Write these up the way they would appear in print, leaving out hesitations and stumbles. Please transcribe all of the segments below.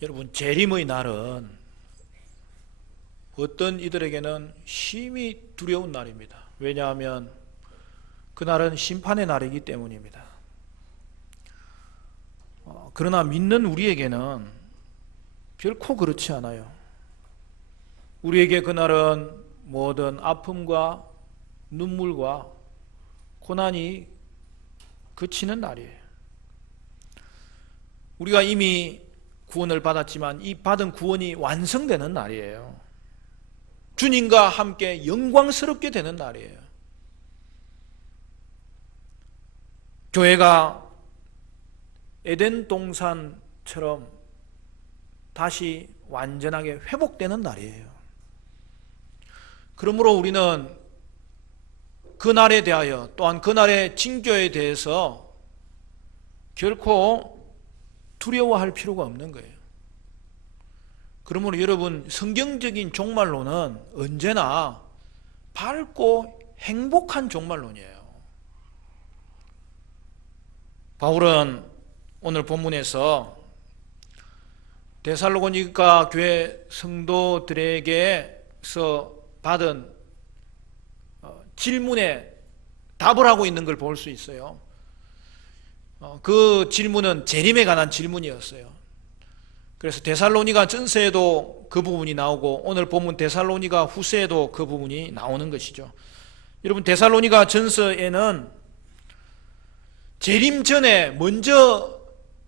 여러분, 재림의 날은 어떤 이들에게는 심히 두려운 날입니다. 왜냐하면 그날은 심판의 날이기 때문입니다. 그러나 믿는 우리에게는 결코 그렇지 않아요. 우리에게 그날은 모든 아픔과 눈물과 고난이 그치는 날이에요. 우리가 이미 구원을 받았지만 이 받은 구원이 완성되는 날이에요. 주님과 함께 영광스럽게 되는 날이에요. 교회가 에덴 동산처럼 다시 완전하게 회복되는 날이에요. 그러므로 우리는 그날에 대하여 또한 그날의 징조에 대해서 결코 두려워할 필요가 없는 거예요. 그러므로 여러분, 성경적인 종말론은 언제나 밝고 행복한 종말론이에요. 바울은 오늘 본문에서 데살로니가 교회 성도들에게서 받은 질문에 답을 하고 있는 걸 볼 수 있어요. 그 질문은 재림에 관한 질문이었어요. 그래서 데살로니가 전서에도 그 부분이 나오고 오늘 본문 데살로니가 후서에도 그 부분이 나오는 것이죠. 여러분, 데살로니가 전서에는 재림 전에 먼저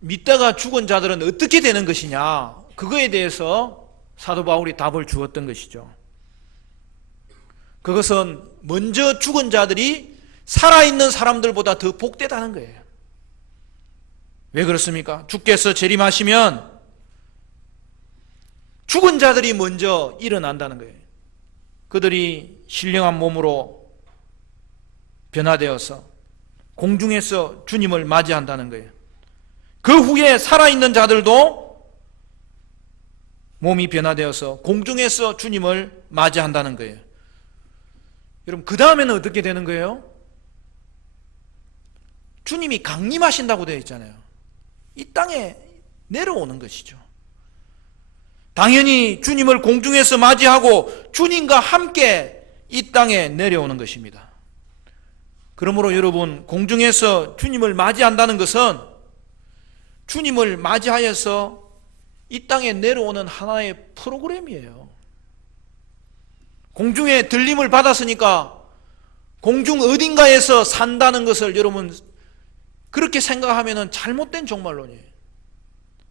믿다가 죽은 자들은 어떻게 되는 것이냐, 그거에 대해서 사도 바울이 답을 주었던 것이죠. 그것은 먼저 죽은 자들이 살아있는 사람들보다 더 복되다는 거예요. 왜 그렇습니까? 주께서 재림하시면 죽은 자들이 먼저 일어난다는 거예요. 그들이 신령한 몸으로 변화되어서 공중에서 주님을 맞이한다는 거예요. 그 후에 살아있는 자들도 몸이 변화되어서 공중에서 주님을 맞이한다는 거예요. 여러분, 그 다음에는 어떻게 되는 거예요? 주님이 강림하신다고 되어 있잖아요. 이 땅에 내려오는 것이죠. 당연히 주님을 공중에서 맞이하고 주님과 함께 이 땅에 내려오는 것입니다. 그러므로 여러분, 공중에서 주님을 맞이한다는 것은 주님을 맞이하여서 이 땅에 내려오는 하나의 프로그램이에요. 공중에 들림을 받았으니까 공중 어딘가에서 산다는 것을 여러분 그렇게 생각하면 잘못된 종말론이에요.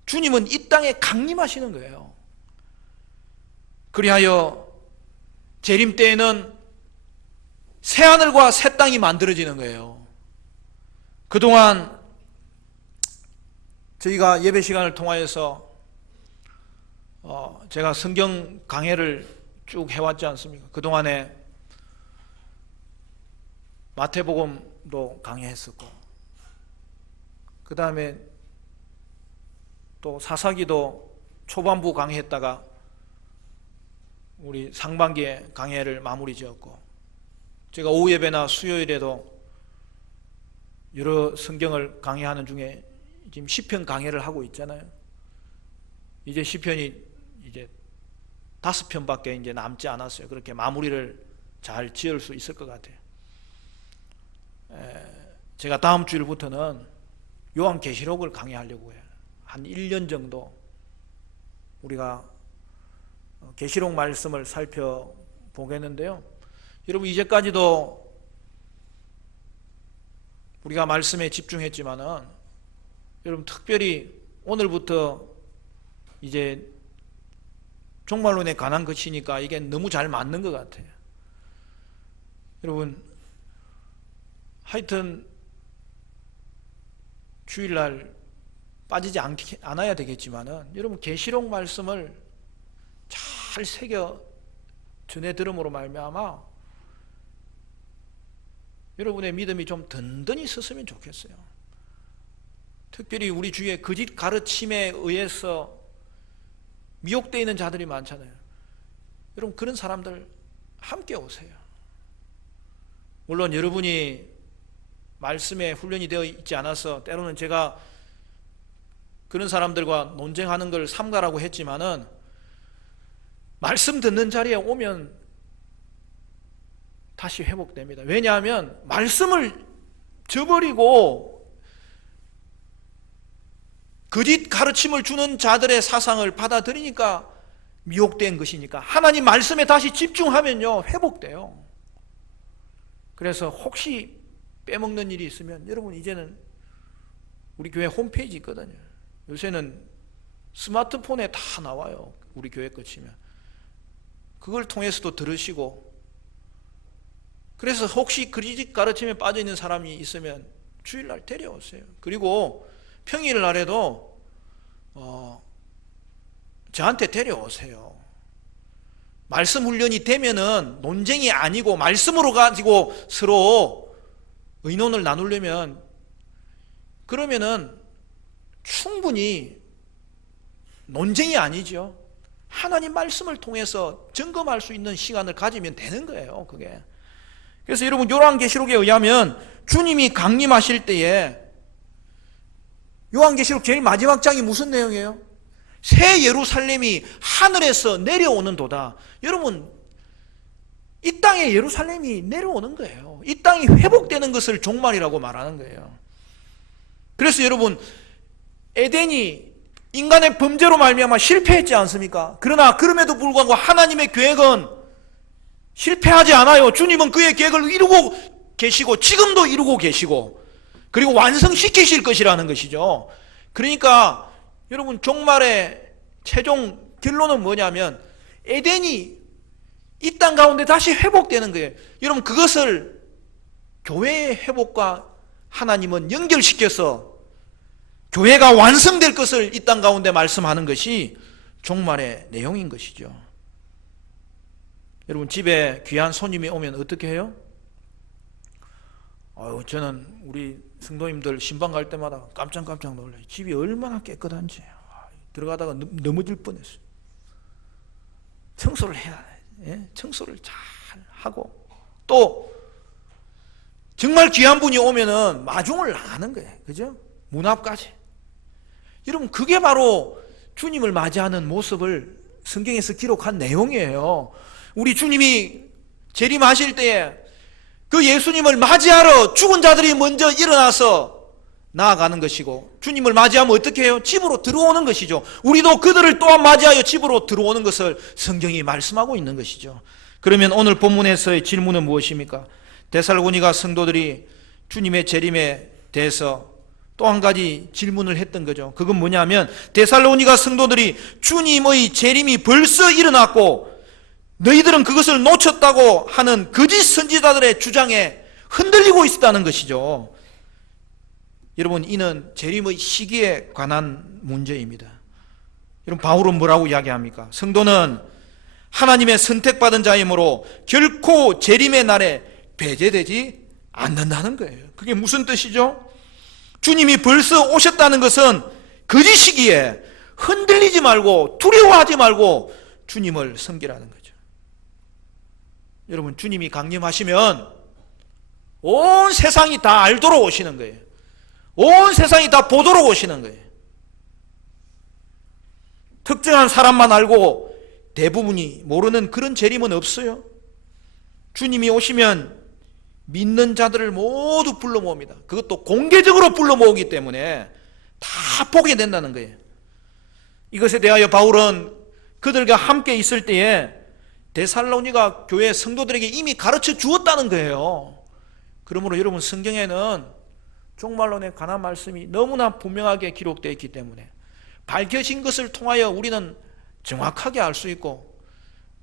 주님은 이 땅에 강림하시는 거예요. 그리하여 재림 때에는 새하늘과 새 땅이 만들어지는 거예요. 그동안 저희가 예배 시간을 통하여서 제가 성경 강해를 쭉 해왔지 않습니까? 그동안에 마태복음도 강해했었고, 그 다음에 또 사사기도 초반부 강해했다가 우리 상반기에 강해를 마무리 지었고, 제가 오후 예배나 수요일에도 여러 성경을 강해하는 중에 지금 시편 강해를 하고 있잖아요. 이제 시편이 이제 5편밖에 이제 남지 않았어요. 그렇게 마무리를 잘 지을 수 있을 것 같아요. 제가 다음 주일부터는 요한계시록을 강의하려고 해요. 한 1년 정도 우리가 계시록 말씀을 살펴보겠는데요. 여러분, 이제까지도 우리가 말씀에 집중했지만은 여러분, 특별히 오늘부터 이제 종말론에 관한 것이니까 이게 너무 잘 맞는 것 같아요. 여러분, 하여튼 주일날 빠지지 않아야 되겠지만은 여러분, 계시록 말씀을 잘 새겨 전해 들음으로 말미암아 여러분의 믿음이 좀 든든히 섰으면 좋겠어요. 특별히 우리 주위에 거짓 가르침에 의해서 미혹되어 있는 자들이 많잖아요. 여러분, 그런 사람들 함께 오세요. 물론 여러분이 말씀에 훈련이 되어 있지 않아서 때로는 제가 그런 사람들과 논쟁하는 걸 삼가라고 했지만은 말씀 듣는 자리에 오면 다시 회복됩니다. 왜냐하면 말씀을 저버리고 거짓 가르침을 주는 자들의 사상을 받아들이니까 미혹된 것이니까 하나님 말씀에 다시 집중하면요 회복돼요. 그래서 혹시 빼먹는 일이 있으면 여러분 이제는 우리 교회 홈페이지 있거든요. 요새는 스마트폰에 다 나와요. 우리 교회 거 치면 그걸 통해서도 들으시고, 그래서 혹시 거짓 가르침에 빠져 있는 사람이 있으면 주일날 데려오세요. 그리고 평일날에도 저한테 데려오세요. 말씀 훈련이 되면은 논쟁이 아니고 말씀으로 가지고 서로 의논을 나누려면, 그러면은 충분히 논쟁이 아니죠. 하나님 말씀을 통해서 점검할 수 있는 시간을 가지면 되는 거예요, 그게. 그래서 여러분 요한계시록에 의하면 주님이 강림하실 때에, 요한계시록 제일 마지막 장이 무슨 내용이에요? 새 예루살렘이 하늘에서 내려오는 도다. 여러분 이 땅에 예루살렘이 내려오는 거예요. 이 땅이 회복되는 것을 종말이라고 말하는 거예요. 그래서 여러분 에덴이 인간의 범죄로 말미암아 실패했지 않습니까? 그러나 그럼에도 불구하고 하나님의 계획은 실패하지 않아요. 주님은 그의 계획을 이루고 계시고 지금도 이루고 계시고 그리고 완성시키실 것이라는 것이죠. 그러니까 여러분 종말의 최종 결론은 뭐냐면 에덴이 이 땅 가운데 다시 회복되는 거예요. 여러분 그것을 교회의 회복과 하나님은 연결시켜서 교회가 완성될 것을 이 땅 가운데 말씀하는 것이 종말의 내용인 것이죠. 여러분 집에 귀한 손님이 오면 어떻게 해요? 저는 우리 성도님들 신방 갈 때마다 깜짝깜짝 놀라요. 집이 얼마나 깨끗한지. 들어가다가 넘어질 뻔했어요. 청소를 해야 돼. 청소를 잘 하고 또 정말 귀한 분이 오면은 마중을 나가는 거예요. 그죠? 문 앞까지. 여러분 그게 바로 주님을 맞이하는 모습을 성경에서 기록한 내용이에요. 우리 주님이 재림하실 때에 그 예수님을 맞이하러 죽은 자들이 먼저 일어나서 나아가는 것이고, 주님을 맞이하면 어떻게 해요? 집으로 들어오는 것이죠. 우리도 그들을 또한 맞이하여 집으로 들어오는 것을 성경이 말씀하고 있는 것이죠. 그러면 오늘 본문에서의 질문은 무엇입니까? 데살로니가 성도들이 주님의 재림에 대해서 또 한 가지 질문을 했던 거죠. 그건 뭐냐면 데살로니가 성도들이 주님의 재림이 벌써 일어났고 너희들은 그것을 놓쳤다고 하는 거짓 선지자들의 주장에 흔들리고 있었다는 것이죠. 여러분 이는 재림의 시기에 관한 문제입니다. 여러분 바울은 뭐라고 이야기합니까? 성도는 하나님의 선택받은 자이므로 결코 재림의 날에 배제되지 않는다는 거예요. 그게 무슨 뜻이죠? 주님이 벌써 오셨다는 것은 거짓 시기에 흔들리지 말고 두려워하지 말고 주님을 섬기라는 거죠. 여러분 주님이 강림하시면 온 세상이 다 알도록 오시는 거예요. 온 세상이 다 보도록 오시는 거예요. 특정한 사람만 알고 대부분이 모르는 그런 재림은 없어요. 주님이 오시면 믿는 자들을 모두 불러 모읍니다. 그것도 공개적으로 불러 모으기 때문에 다 보게 된다는 거예요. 이것에 대하여 바울은 그들과 함께 있을 때에 데살로니가 교회 성도들에게 이미 가르쳐 주었다는 거예요. 그러므로 여러분 성경에는 종말론에 관한 말씀이 너무나 분명하게 기록되어 있기 때문에 밝혀진 것을 통하여 우리는 정확하게 알 수 있고,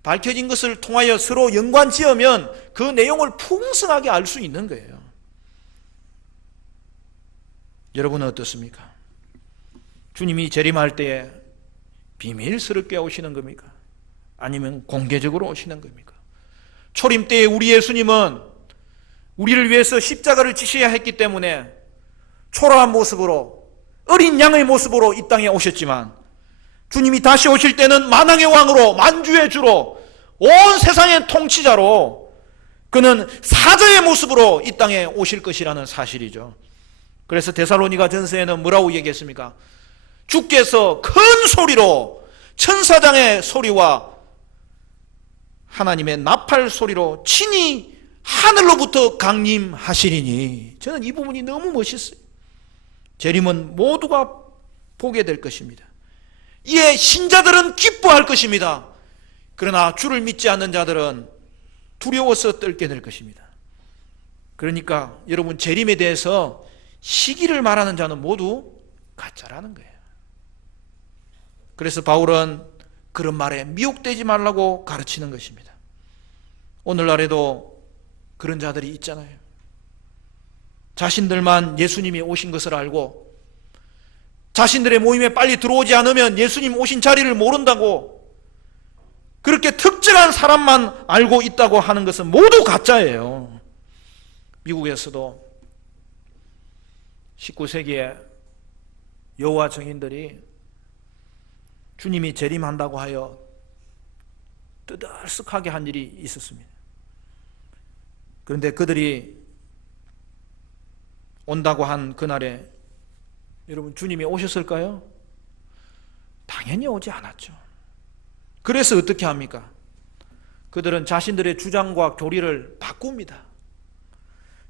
밝혀진 것을 통하여 서로 연관지으면 그 내용을 풍성하게 알 수 있는 거예요. 여러분은 어떻습니까? 주님이 재림할 때에 비밀스럽게 오시는 겁니까? 아니면 공개적으로 오시는 겁니까? 초림 때에 우리 예수님은 우리를 위해서 십자가를 지셔야 했기 때문에 초라한 모습으로, 어린 양의 모습으로 이 땅에 오셨지만 주님이 다시 오실 때는 만왕의 왕으로, 만주의 주로, 온 세상의 통치자로 그는 사자의 모습으로 이 땅에 오실 것이라는 사실이죠. 그래서 데살로니가 전서에는 뭐라고 얘기했습니까? 주께서 큰 소리로 천사장의 소리와 하나님의 나팔 소리로 친히 하늘로부터 강림하시리니. 저는 이 부분이 너무 멋있어요. 재림은 모두가 보게 될 것입니다. 이에 신자들은 기뻐할 것입니다. 그러나 주를 믿지 않는 자들은 두려워서 떨게 될 것입니다. 그러니까 여러분, 재림에 대해서 시기를 말하는 자는 모두 가짜라는 거예요. 그래서 바울은 그런 말에 미혹되지 말라고 가르치는 것입니다. 오늘날에도 그런 자들이 있잖아요. 자신들만 예수님이 오신 것을 알고 자신들의 모임에 빨리 들어오지 않으면 예수님 오신 자리를 모른다고, 그렇게 특정한 사람만 알고 있다고 하는 것은 모두 가짜예요. 미국에서도 19세기에 여호와 증인들이 주님이 재림한다고 하여 뜨들썩하게 한 일이 있었습니다. 그런데 그들이 온다고 한 그날에 여러분, 주님이 오셨을까요? 당연히 오지 않았죠. 그래서 어떻게 합니까? 그들은 자신들의 주장과 교리를 바꿉니다.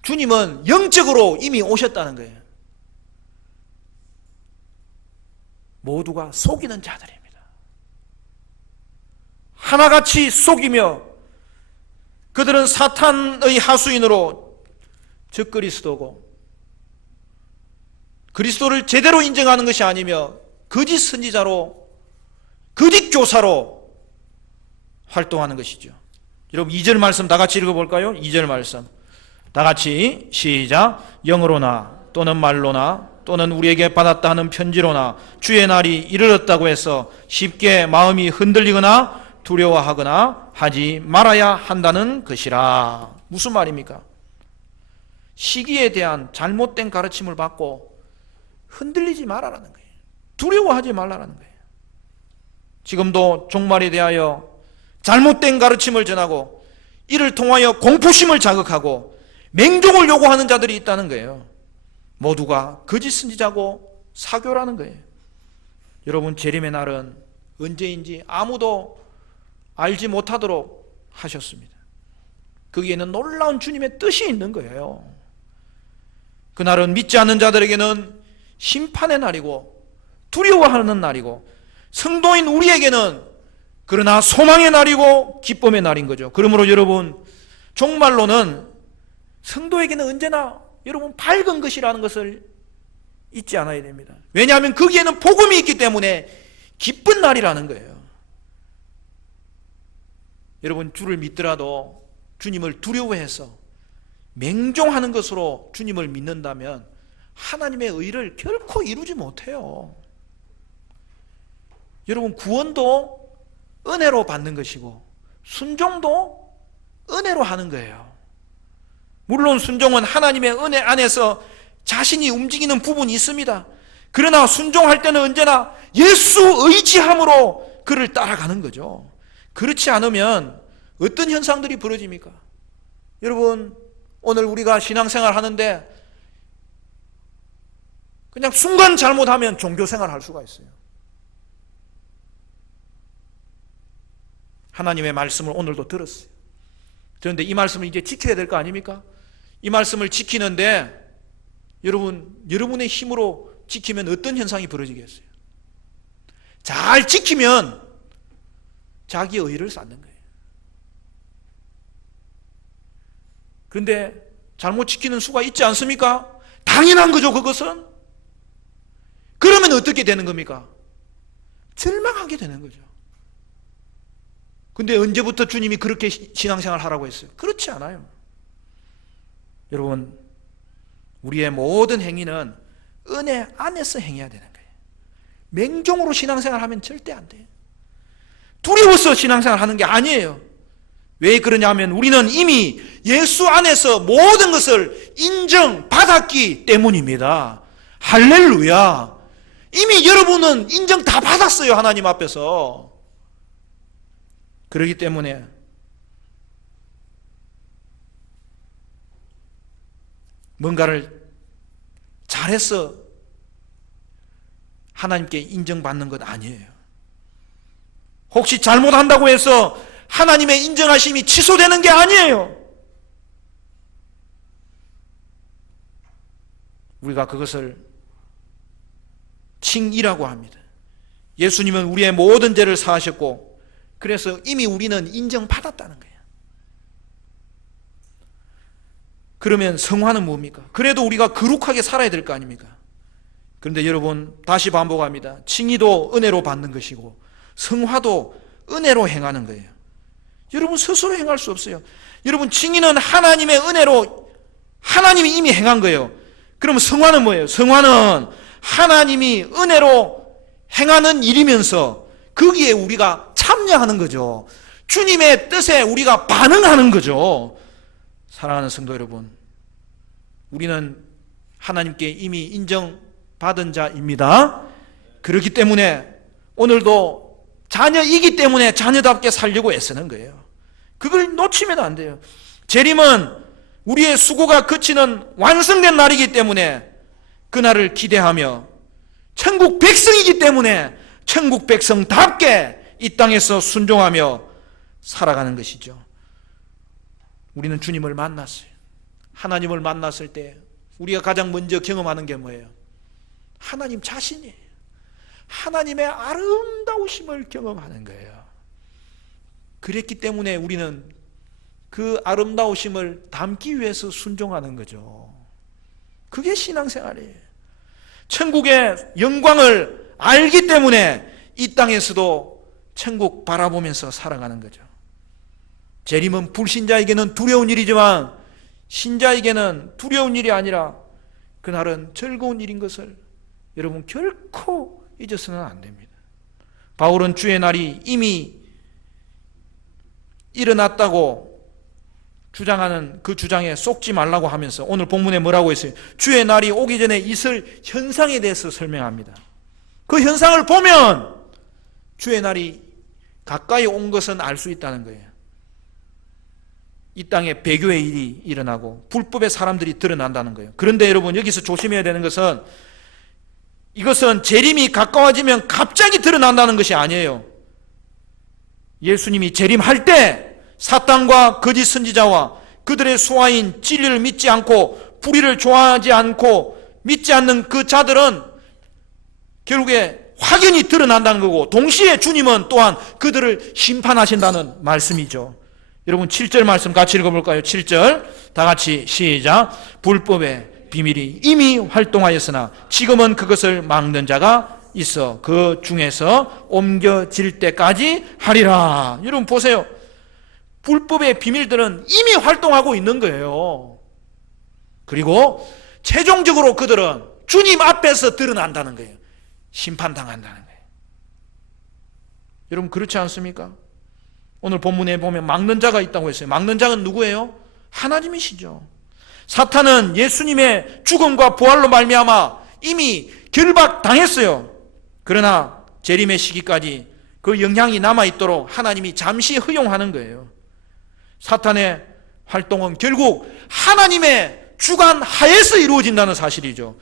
주님은 영적으로 이미 오셨다는 거예요. 모두가 속이는 자들입니다. 하나같이 속이며 그들은 사탄의 하수인으로 적그리스도고, 그리스도를 제대로 인정하는 것이 아니며 거짓 선지자로, 거짓 교사로 활동하는 것이죠. 여러분, 2절 말씀 다 같이 읽어볼까요? 2절 말씀 다 같이 시작. 영으로나 또는 말로나 또는 우리에게 받았다 하는 편지로나 주의 날이 이르렀다고 해서 쉽게 마음이 흔들리거나 두려워하거나 하지 말아야 한다는 것이라. 무슨 말입니까? 시기에 대한 잘못된 가르침을 받고 흔들리지 말라는 거예요. 두려워하지 말라는 거예요. 지금도 종말에 대하여 잘못된 가르침을 전하고 이를 통하여 공포심을 자극하고 맹종을 요구하는 자들이 있다는 거예요. 모두가 거짓 선지자고 사교라는 거예요. 여러분, 재림의 날은 언제인지 아무도 알지 못하도록 하셨습니다. 거기에는 놀라운 주님의 뜻이 있는 거예요. 그날은 믿지 않는 자들에게는 심판의 날이고 두려워하는 날이고, 성도인 우리에게는 그러나 소망의 날이고 기쁨의 날인 거죠. 그러므로 여러분, 종말로는 성도에게는 언제나 여러분 밝은 것이라는 것을 잊지 않아야 됩니다. 왜냐하면 거기에는 복음이 있기 때문에 기쁜 날이라는 거예요. 여러분, 주를 믿더라도 주님을 두려워해서 맹종하는 것으로 주님을 믿는다면 하나님의 의를 결코 이루지 못해요. 여러분, 구원도 은혜로 받는 것이고 순종도 은혜로 하는 거예요. 물론 순종은 하나님의 은혜 안에서 자신이 움직이는 부분이 있습니다. 그러나 순종할 때는 언제나 예수 의지함으로 그를 따라가는 거죠. 그렇지 않으면 어떤 현상들이 벌어집니까? 여러분, 오늘 우리가 신앙생활 하는데 그냥 순간 잘못하면 종교생활 할 수가 있어요. 하나님의 말씀을 오늘도 들었어요. 그런데 이 말씀을 이제 지켜야 될 거 아닙니까? 이 말씀을 지키는데 여러분의 힘으로 지키면 어떤 현상이 벌어지겠어요? 잘 지키면 자기 의를 쌓는 거예요. 그런데 잘못 지키는 수가 있지 않습니까? 당연한 거죠, 그것은. 그러면 어떻게 되는 겁니까? 절망하게 되는 거죠. 근데 언제부터 주님이 그렇게 신앙생활 하라고 했어요? 그렇지 않아요. 여러분, 우리의 모든 행위는 은혜 안에서 행해야 되는 거예요. 맹종으로 신앙생활 하면 절대 안 돼요. 두려워서 신앙생활 하는 게 아니에요. 왜 그러냐면 우리는 이미 예수 안에서 모든 것을 인정받았기 때문입니다. 할렐루야. 이미 여러분은 인정 다 받았어요, 하나님 앞에서. 그렇기 때문에 뭔가를 잘해서 하나님께 인정받는 것 아니에요. 혹시 잘못한다고 해서 하나님의 인정하심이 취소되는 게 아니에요. 우리가 그것을 칭의라고 합니다. 예수님은 우리의 모든 죄를 사하셨고 그래서 이미 우리는 인정받았다는 거예요. 그러면 성화는 뭡니까? 그래도 우리가 거룩하게 살아야 될 거 아닙니까? 그런데 여러분, 다시 반복합니다. 칭의도 은혜로 받는 것이고 성화도 은혜로 행하는 거예요. 여러분 스스로 행할 수 없어요. 여러분, 칭의는 하나님의 은혜로 하나님이 이미 행한 거예요. 그럼 성화는 뭐예요? 성화는 하나님이 은혜로 행하는 일이면서 거기에 우리가 참여하는 거죠. 주님의 뜻에 우리가 반응하는 거죠. 사랑하는 성도 여러분, 우리는 하나님께 이미 인정받은 자입니다. 그렇기 때문에 오늘도 자녀이기 때문에 자녀답게 살려고 애쓰는 거예요. 그걸 놓치면 안 돼요. 재림은 우리의 수고가 그치는 완성된 날이기 때문에 그날을 기대하며, 천국 백성이기 때문에 천국 백성답게 이 땅에서 순종하며 살아가는 것이죠. 우리는 주님을 만났어요. 하나님을 만났을 때 우리가 가장 먼저 경험하는 게 뭐예요? 하나님 자신이에요. 하나님의 아름다우심을 경험하는 거예요. 그랬기 때문에 우리는 그 아름다우심을 담기 위해서 순종하는 거죠. 그게 신앙생활이에요. 천국의 영광을 알기 때문에 이 땅에서도 천국 바라보면서 살아가는 거죠. 재림은 불신자에게는 두려운 일이지만 신자에게는 두려운 일이 아니라 그날은 즐거운 일인 것을 여러분 결코 잊어서는 안 됩니다. 바울은 주의 날이 이미 일어났다고 주장하는 그 주장에 속지 말라고 하면서 오늘 본문에 뭐라고 했어요? 주의 날이 오기 전에 있을 현상에 대해서 설명합니다. 그 현상을 보면 주의 날이 가까이 온 것은 알 수 있다는 거예요. 이 땅에 배교의 일이 일어나고 불법의 사람들이 드러난다는 거예요. 그런데 여러분, 여기서 조심해야 되는 것은 이것은 재림이 가까워지면 갑자기 드러난다는 것이 아니에요. 예수님이 재림할 때 사탄과 거짓 선지자와 그들의 수하인 진리를 믿지 않고 불의를 좋아하지 않고 믿지 않는 그 자들은 결국에 확연히 드러난다는 거고, 동시에 주님은 또한 그들을 심판하신다는 말씀이죠. 여러분 7절 말씀 같이 읽어볼까요? 7절 다 같이 시작. 불법의 비밀이 이미 활동하였으나 지금은 그것을 막는 자가 있어 그 중에서 옮겨질 때까지 하리라. 여러분 보세요. 불법의 비밀들은 이미 활동하고 있는 거예요. 그리고 최종적으로 그들은 주님 앞에서 드러난다는 거예요. 심판당한다는 거예요. 여러분 그렇지 않습니까? 오늘 본문에 보면 막는 자가 있다고 했어요. 막는 자는 누구예요? 하나님이시죠. 사탄은 예수님의 죽음과 부활로 말미암아 이미 결박당했어요. 그러나 재림의 시기까지 그 영향이 남아있도록 하나님이 잠시 허용하는 거예요. 사탄의 활동은 결국 하나님의 주관 하에서 이루어진다는 사실이죠.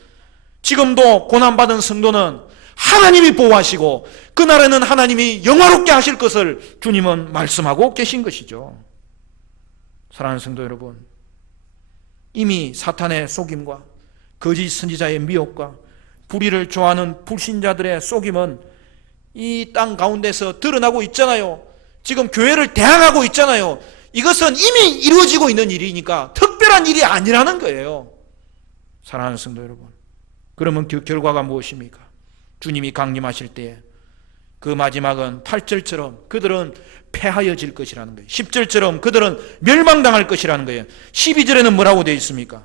지금도 고난받은 성도는 하나님이 보호하시고 그날에는 하나님이 영화롭게 하실 것을 주님은 말씀하고 계신 것이죠. 사랑하는 성도 여러분, 이미 사탄의 속임과 거짓 선지자의 미혹과 불의를 좋아하는 불신자들의 속임은 이 땅 가운데서 드러나고 있잖아요. 지금 교회를 대항하고 있잖아요. 이것은 이미 이루어지고 있는 일이니까 특별한 일이 아니라는 거예요. 사랑하는 성도 여러분, 그러면 그 결과가 무엇입니까? 주님이 강림하실 때에 그 마지막은 8절처럼 그들은 패하여질 것이라는 거예요. 10절처럼 그들은 멸망당할 것이라는 거예요. 12절에는 뭐라고 되어 있습니까?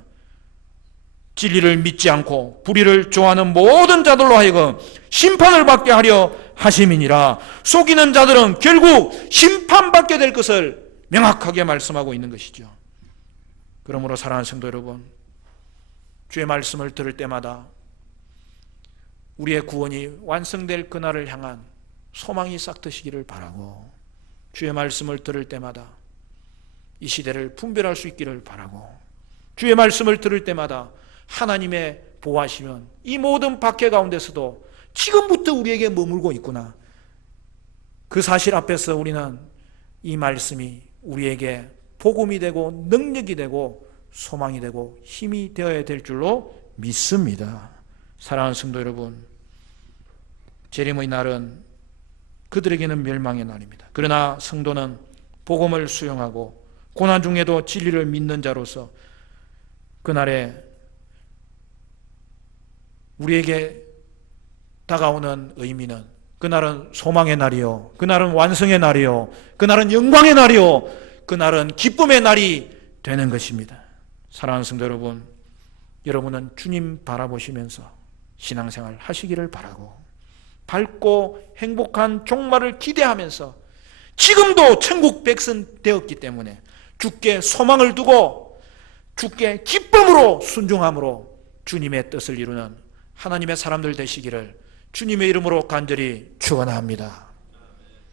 진리를 믿지 않고 불의를 좋아하는 모든 자들로 하여금 심판을 받게 하려 하심이니라. 속이는 자들은 결국 심판받게 될 것을 명확하게 말씀하고 있는 것이죠. 그러므로 사랑하는 성도 여러분, 주의 말씀을 들을 때마다 우리의 구원이 완성될 그날을 향한 소망이 싹트시기를 바라고, 주의 말씀을 들을 때마다 이 시대를 분별할 수 있기를 바라고, 주의 말씀을 들을 때마다 하나님의 보호하시면 이 모든 박해 가운데서도 지금부터 우리에게 머물고 있구나. 그 사실 앞에서 우리는 이 말씀이 우리에게 복음이 되고 능력이 되고 소망이 되고 힘이 되어야 될 줄로 믿습니다. 사랑하는 성도 여러분, 재림의 날은 그들에게는 멸망의 날입니다. 그러나 성도는 복음을 수용하고 고난 중에도 진리를 믿는 자로서 그날에 우리에게 다가오는 의미는 그날은 소망의 날이요, 그날은 완성의 날이요, 그날은 영광의 날이요, 그날은 기쁨의 날이 되는 것입니다. 사랑하는 성도 여러분, 여러분은 주님 바라보시면서 신앙생활 하시기를 바라고 밝고 행복한 종말을 기대하면서 지금도 천국 백성 되었기 때문에 주께 소망을 두고 주께 기쁨으로 순종함으로 주님의 뜻을 이루는 하나님의 사람들 되시기를 주님의 이름으로 간절히 축원합니다.